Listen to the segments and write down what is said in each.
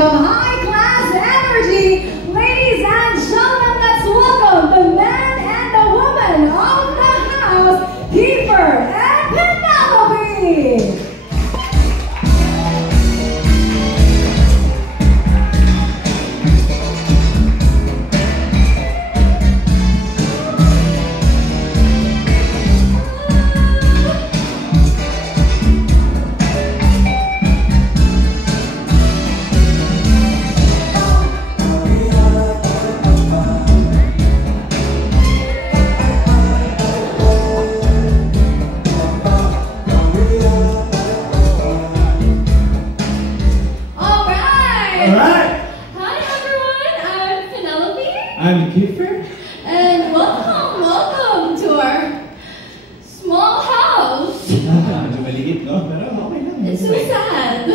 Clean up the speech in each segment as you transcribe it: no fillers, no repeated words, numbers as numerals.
of high-class energy, ladies and gentlemen, let's welcome the man and the woman of the house, Kiefer and Penelope! I'm Kiefer. And welcome to our small house. Medyo maligit, no? Pero okay lang. It's so sad.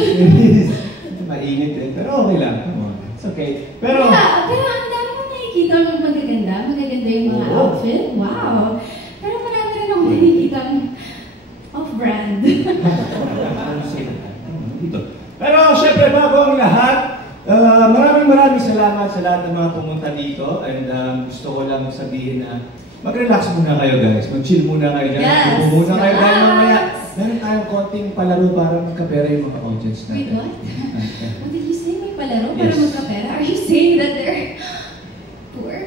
Mainit din, pero okay lang. It's okay. Pero ang dami mo nakikita ng magaganda yung mga outfit. Wow. Pero marami rin akong nakikita off-brand. Pero syempre, bago ang lahat, maraming salamat sa lahat ng mga pumunta dito, and gusto ko lang sabihin na mag-relax muna kayo, guys. Mag-chill muna kayo dyan. Yes! Muna kayo dahil mamaya meron tayong konting palaro para magkapera yung mga audience natin. Wait, what? What did you say? May palaro Yes. para magkapera? Are you saying that they're poor?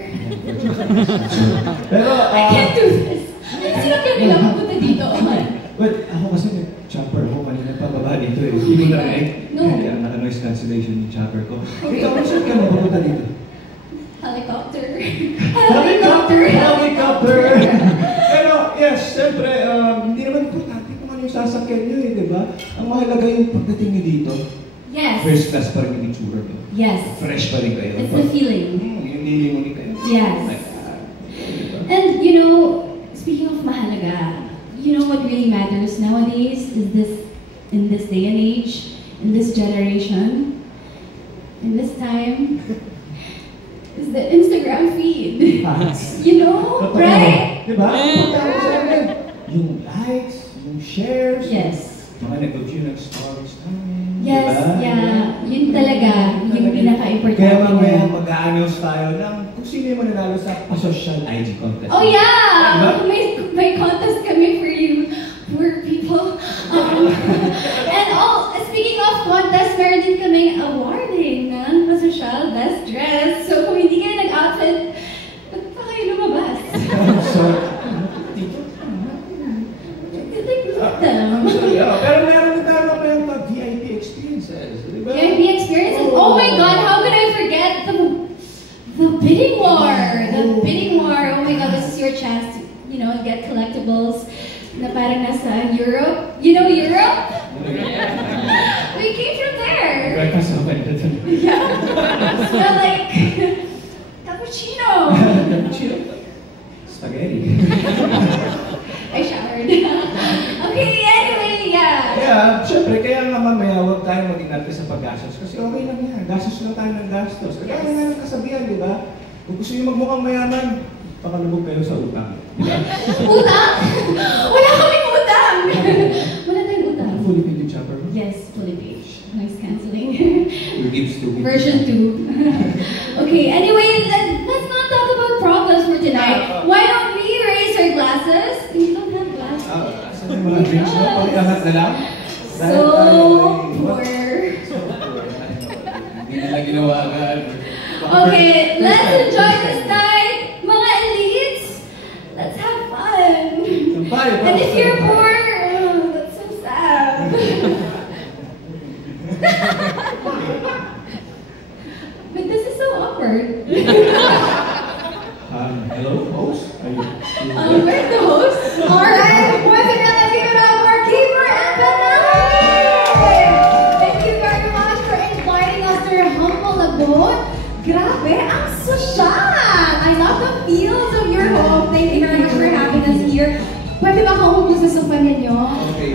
Pero, I can't do this. Sino kaya bilang pupunta dito? well, ako kasi chopper ako kanina pababa dito eh. Hindi mo narinig? No. Kaya naka-noise cancellation yung chopper ko. Ikaw, saan ka mapupunta dito? Helicopter. Helicopter! Pero, yes, siyempre, hindi naman importante kung ano yung sasakyan nyo eh, di ba? Ang mahalaga yung pagdating nyo dito. Yes. First class pa rin yung itsura nyo. Yes. Fresh pa rin kayo. It's the feeling. Yung nilimunin kayo. Yes. And, you know, speaking of mahalaga, you know what really matters nowadays is this, in this day and age, in this generation, in this time, is the Instagram feed. You know, right? Diba? Importante sa amin. Yung likes, yung shares. Yes. Mga nag-view ng stories namin. Yes, diba? yeah. Yun talaga, yung pinaka-importante. Kaya mamaya mag-a-announce tayo ng kung sino yung mananalo sa pa-social IG contest. Oh yeah! Diba? May contest kami for you, poor people. And speaking of contest, meron din kaming awarding ng pa-social best dress. So kung hindi kayo nag-outfit, ba't pa kayo lumabas? So, pero meron din tayo mga VIP experiences. Diba? VIP experiences? Oh my God, how could I forget the bidding war? The bidding war. Oh my God, this is your chance to, you know, get collectibles na parang nasa Europe. You know Europe? We came from there. Yeah. Smell like cappuccino. Cappuccino? Spaghetti. I showered. Okay, anyway, yeah. Kaya, syempre, kaya nga mamaya huwag tayo mag-inarte sa paggastos. Kasi okay lang yan. Gastos lang tayo ng gastos. Kaya nga ng kasabihan, di ba? Kung gusto nyo magmukhang mayaman, pakalubog kayo sa utang. Diba? Utang? Wala kaming utang! Wala tayong utang. Fully paid yung chopper? Yes, fully paid. Noise cancelling. Version 2. Okay, anyway, let's not talk about problems for tonight. Why don't we raise our glasses? We don't have glasses. Saan yung mga drinks mo? Pag-iangat na lang? So poor. Hindi nila ginawa agad. Okay, let's enjoy this night, mga elites. Let's have fun. And if you're poor, that's so sad. But this is so awkward. Hello, host? Where's the host? Alright, boys and girls, let's give it up for Kiefer and Penelope! Thank you very much for inviting us to your humble abode. Grabe, ang sosyal! I love the feels of your home. Thank you very much for having us here. Pwede ba kaumupo sa sofa ninyo? Okay.